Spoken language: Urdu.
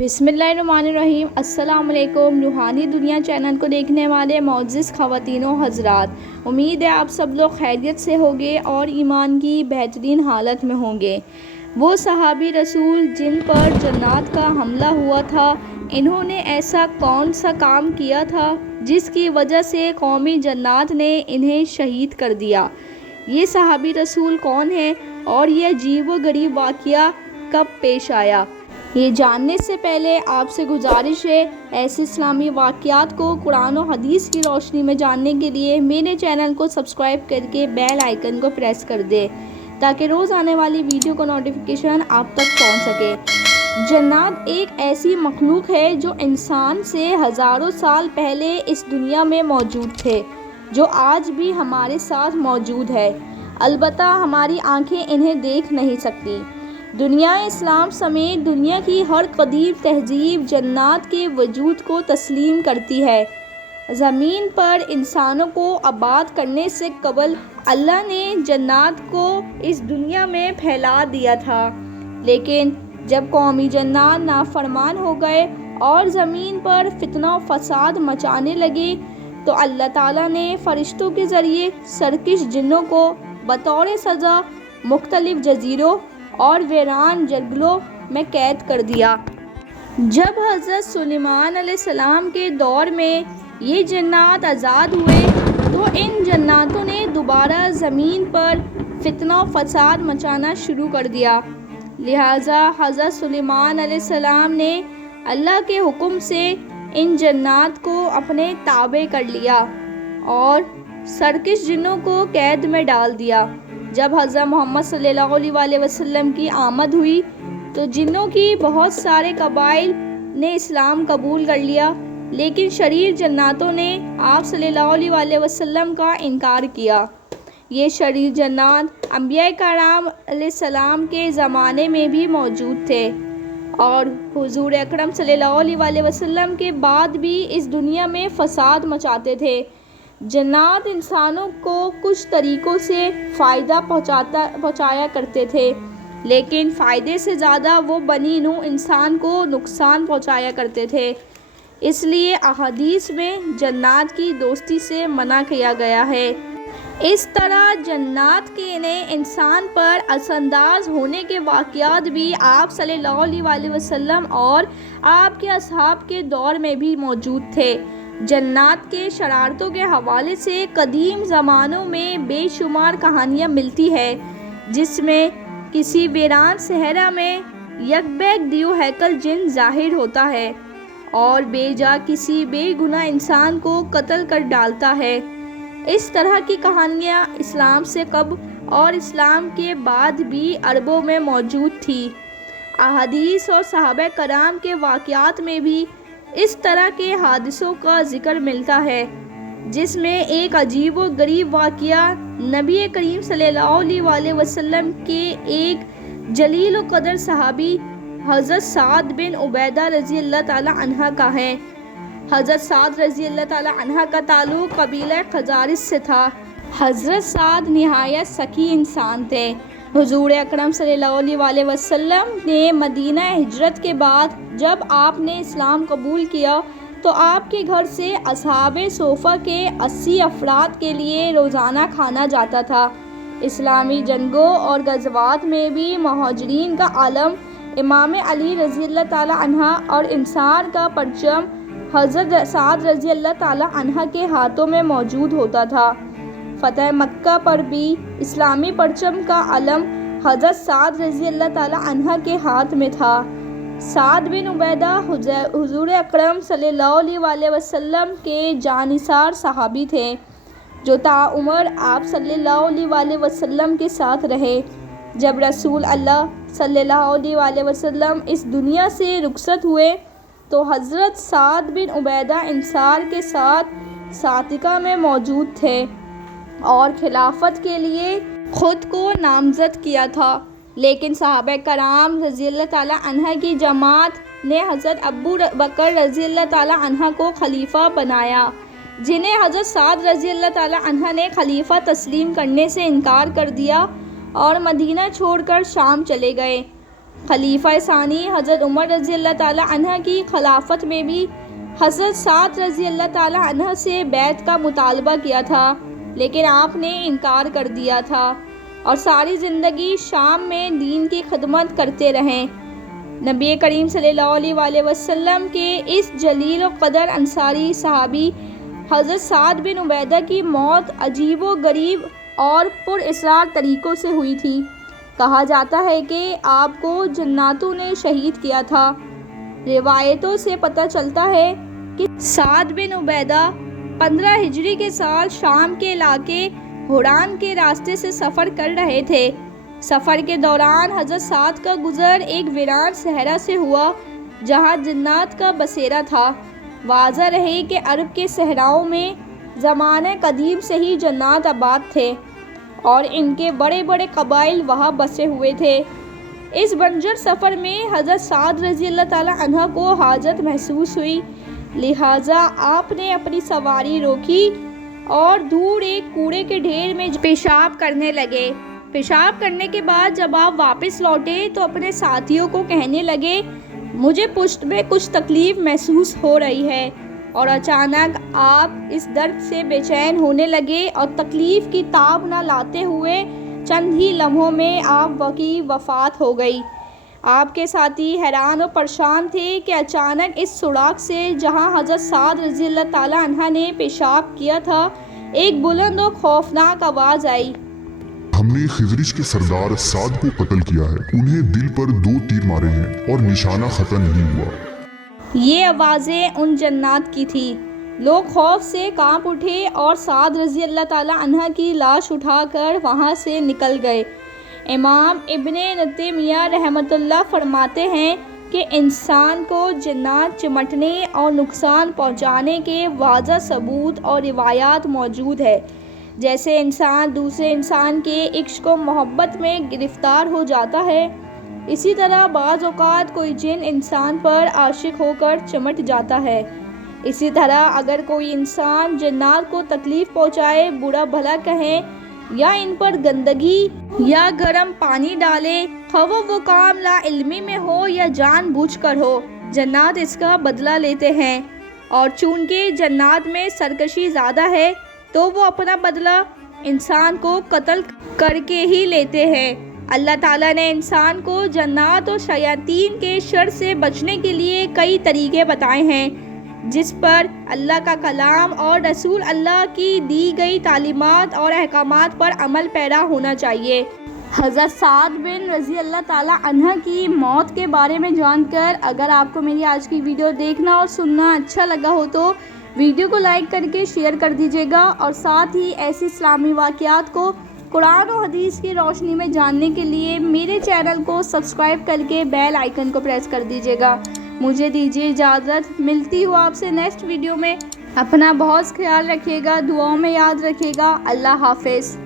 بسم اللہ الرحمن الرحیم۔ السلام علیکم۔ روحانی دنیا چینل کو دیکھنے والے معزز خواتین و حضرات، امید ہے آپ سب لوگ خیریت سے ہوں گے اور ایمان کی بہترین حالت میں ہوں گے۔ وہ صحابی رسول جن پر جنات کا حملہ ہوا تھا، انہوں نے ایسا کون سا کام کیا تھا جس کی وجہ سے قومی جنات نے انہیں شہید کر دیا؟ یہ صحابی رسول کون ہیں اور یہ عجیب و غریب واقعہ کب پیش آیا؟ یہ جاننے سے پہلے آپ سے گزارش ہے، ایسے اسلامی واقعات کو قرآن و حدیث کی روشنی میں جاننے کے لیے میرے چینل کو سبسکرائب کر کے بیل آئیکن کو پریس کر دیں تاکہ روز آنے والی ویڈیو کا نوٹیفیکیشن آپ تک پہنچ سکے۔ جنات ایک ایسی مخلوق ہے جو انسان سے ہزاروں سال پہلے اس دنیا میں موجود تھے، جو آج بھی ہمارے ساتھ موجود ہے، البتہ ہماری آنکھیں انہیں دیکھ نہیں سکتی۔ دنیا اسلام سمیت دنیا کی ہر قدیم تہذیب جنات کے وجود کو تسلیم کرتی ہے۔ زمین پر انسانوں کو آباد کرنے سے قبل اللہ نے جنات کو اس دنیا میں پھیلا دیا تھا، لیکن جب قومی جنات نافرمان ہو گئے اور زمین پر فتنہ و فساد مچانے لگے تو اللہ تعالیٰ نے فرشتوں کے ذریعے سرکش جنوں کو بطور سزا مختلف جزیروں اور ویران جنگلوں میں قید کر دیا۔ جب حضرت سلیمان علیہ السلام کے دور میں یہ جنات آزاد ہوئے تو ان جناتوں نے دوبارہ زمین پر فتنہ و فساد مچانا شروع کر دیا، لہٰذا حضرت سلیمان علیہ السلام نے اللہ کے حکم سے ان جنات کو اپنے تابع کر لیا اور سرکش جنوں کو قید میں ڈال دیا۔ جب حضرت محمد صلی اللہ علیہ وسلم کی آمد ہوئی تو جنوں کی بہت سارے قبائل نے اسلام قبول کر لیا، لیکن شریر جناتوں نے آپ صلی اللہ علیہ وسلم کا انکار کیا۔ یہ شریر جنات انبیاء کرام علیہ السلام کے زمانے میں بھی موجود تھے اور حضور اکرم صلی اللہ علیہ وسلم کے بعد بھی اس دنیا میں فساد مچاتے تھے۔ جنات انسانوں کو کچھ طریقوں سے فائدہ پہنچایا کرتے تھے، لیکن فائدے سے زیادہ وہ بنی نوع انسان کو نقصان پہنچایا کرتے تھے، اس لیے احادیث میں جنات کی دوستی سے منع کیا گیا ہے۔ اس طرح جنات کے نے انسان پر اثر انداز ہونے کے واقعات بھی آپ صلی اللہ علیہ وسلم اور آپ کے اصحاب کے دور میں بھی موجود تھے۔ جنات کے شرارتوں کے حوالے سے قدیم زمانوں میں بے شمار کہانیاں ملتی ہیں، جس میں کسی ویران صحرا میں یک بیک دیو ہیکل جن ظاہر ہوتا ہے اور بے جا کسی بے گناہ انسان کو قتل کر ڈالتا ہے۔ اس طرح کی کہانیاں اسلام سے قبل اور اسلام کے بعد بھی عربوں میں موجود تھی۔ احادیث اور صحابہ کرام کے واقعات میں بھی اس طرح کے حادثوں کا ذکر ملتا ہے، جس میں ایک عجیب و غریب واقعہ نبی کریم صلی اللہ علیہ وسلم کے ایک جلیل و قدر صحابی حضرت سعد بن عبیدہ رضی اللہ تعالی عنہ کا ہے۔ حضرت سعد رضی اللہ تعالی عنہ کا تعلق قبیلہ خزارج سے تھا۔ حضرت سعد نہایت سخی انسان تھے۔ حضور اکرم صلی اللہ علیہ وسلم نے مدینہ ہجرت کے بعد جب آپ نے اسلام قبول کیا تو آپ کے گھر سے اصحاب صفہ کے 80 افراد کے لیے روزانہ کھانا جاتا تھا۔ اسلامی جنگوں اور غزوات میں بھی مہاجرین کا علم امام علی رضی اللہ تعالی عنہ اور انصار کا پرچم حضرت سعد رضی اللہ تعالی عنہ کے ہاتھوں میں موجود ہوتا تھا۔ فتح مکہ پر بھی اسلامی پرچم کا علم حضرت سعد رضی اللہ تعالی عنہ کے ہاتھ میں تھا۔ سعد بن عبیدہ حضور اکرم صلی اللہ علیہ وسلم کے جانثار صحابی تھے، جو تاعمر آپ صلی اللہ علیہ وسلم کے ساتھ رہے۔ جب رسول اللہ صلی اللہ علیہ وسلم اس دنیا سے رخصت ہوئے تو حضرت سعد بن عبیدہ انصار کے ساتھ ساتیکا میں موجود تھے اور خلافت کے لیے خود کو نامزد کیا تھا، لیکن صحابہ کرام رضی اللہ تعالی عنہ کی جماعت نے حضرت ابو بکر رضی اللہ تعالی عنہ کو خلیفہ بنایا، جنہیں حضرت سعد رضی اللہ تعالی عنہ نے خلیفہ تسلیم کرنے سے انکار کر دیا اور مدینہ چھوڑ کر شام چلے گئے۔ خلیفہ ثانی حضرت عمر رضی اللہ تعالی عنہ کی خلافت میں بھی حضرت سعد رضی اللہ تعالی عنہ سے بیعت کا مطالبہ کیا تھا، لیکن آپ نے انکار کر دیا تھا اور ساری زندگی شام میں دین کی خدمت کرتے رہیں۔ نبی کریم صلی اللہ علیہ وسلم کے اس جلیل و قدر انصاری صحابی حضرت سعد بن عبیدہ کی موت عجیب و غریب اور پر اسرار طریقوں سے ہوئی تھی۔ کہا جاتا ہے کہ آپ کو جناتوں نے شہید کیا تھا۔ روایتوں سے پتہ چلتا ہے کہ سعد بن عبیدہ 15 ہجری کے سال شام کے علاقے ہوران کے راستے سے سفر کر رہے تھے۔ سفر کے دوران حضرت سعد کا گزر ایک ویران صحرا سے ہوا جہاں جنات کا بسیرا تھا۔ واضح رہے کہ عرب کے صحراؤں میں زمانہ قدیم سے ہی جنات آباد تھے اور ان کے بڑے بڑے قبائل وہاں بسے ہوئے تھے۔ اس بنجر سفر میں حضرت سعد رضی اللہ تعالی عنہ کو حاجت محسوس ہوئی، لہٰذا آپ نے اپنی سواری روکی اور دور ایک کوڑے کے ڈھیر میں پیشاب کرنے لگے۔ پیشاب کرنے کے بعد جب آپ واپس لوٹے تو اپنے ساتھیوں کو کہنے لگے، مجھے پشت میں کچھ تکلیف محسوس ہو رہی ہے، اور اچانک آپ اس درد سے بے چین ہونے لگے اور تکلیف کی تاب نہ لاتے ہوئے چند ہی لمحوں میں آپ کی وفات ہو گئی۔ آپ کے ساتھی حیران و پریشان تھے کہ اچانک اس سوراخ سے جہاں حضرت سعد رضی اللہ تعالی عنہ نے پیشاب کیا تھا ایک بلند و خوفناک آواز آئی، ہم نے خزرج کے سردار سعد کو قتل کیا ہے، انہیں دل پر 2 تیر مارے ہیں اور نشانہ خطا نہیں ہوا۔ یہ آوازیں ان جنات کی تھی۔ لوگ خوف سے کانپ اٹھے اور سعد رضی اللہ تعالی عنہ کی لاش اٹھا کر وہاں سے نکل گئے۔ امام ابن تیمیہ رحمۃ اللہ فرماتے ہیں کہ انسان کو جنات چمٹنے اور نقصان پہنچانے کے واضح ثبوت اور روایات موجود ہے۔ جیسے انسان دوسرے انسان کے عشق و محبت میں گرفتار ہو جاتا ہے، اسی طرح بعض اوقات کوئی جن انسان پر عاشق ہو کر چمٹ جاتا ہے۔ اسی طرح اگر کوئی انسان جنات کو تکلیف پہنچائے، برا بھلا کہیں یا ان پر گندگی یا گرم پانی ڈالے، خواہ وہ کام لا علمی میں ہو یا جان بوجھ کر ہو، جنات اس کا بدلہ لیتے ہیں، اور چونکہ جنات میں سرکشی زیادہ ہے تو وہ اپنا بدلہ انسان کو قتل کر کے ہی لیتے ہیں۔ اللہ تعالیٰ نے انسان کو جنات اور شیاطین کے شر سے بچنے کے لیے کئی طریقے بتائے ہیں، جس پر اللہ کا کلام اور رسول اللہ کی دی گئی تعلیمات اور احکامات پر عمل پیرا ہونا چاہیے۔ حضرت سعد بن رضی اللہ تعالیٰ عنہ کی موت کے بارے میں جان کر اگر آپ کو میری آج کی ویڈیو دیکھنا اور سننا اچھا لگا ہو تو ویڈیو کو لائک کر کے شیئر کر دیجیے گا، اور ساتھ ہی ایسی اسلامی واقعات کو قرآن و حدیث کی روشنی میں جاننے کے لیے میرے چینل کو سبسکرائب کر کے بیل آئیکن کو پریس کر دیجیے گا۔ مجھے دیجیے اجازت، ملتی ہوں آپ سے نیکسٹ ویڈیو میں۔ اپنا بہت خیال رکھیے گا، دعاؤں میں یاد رکھیے گا۔ اللہ حافظ۔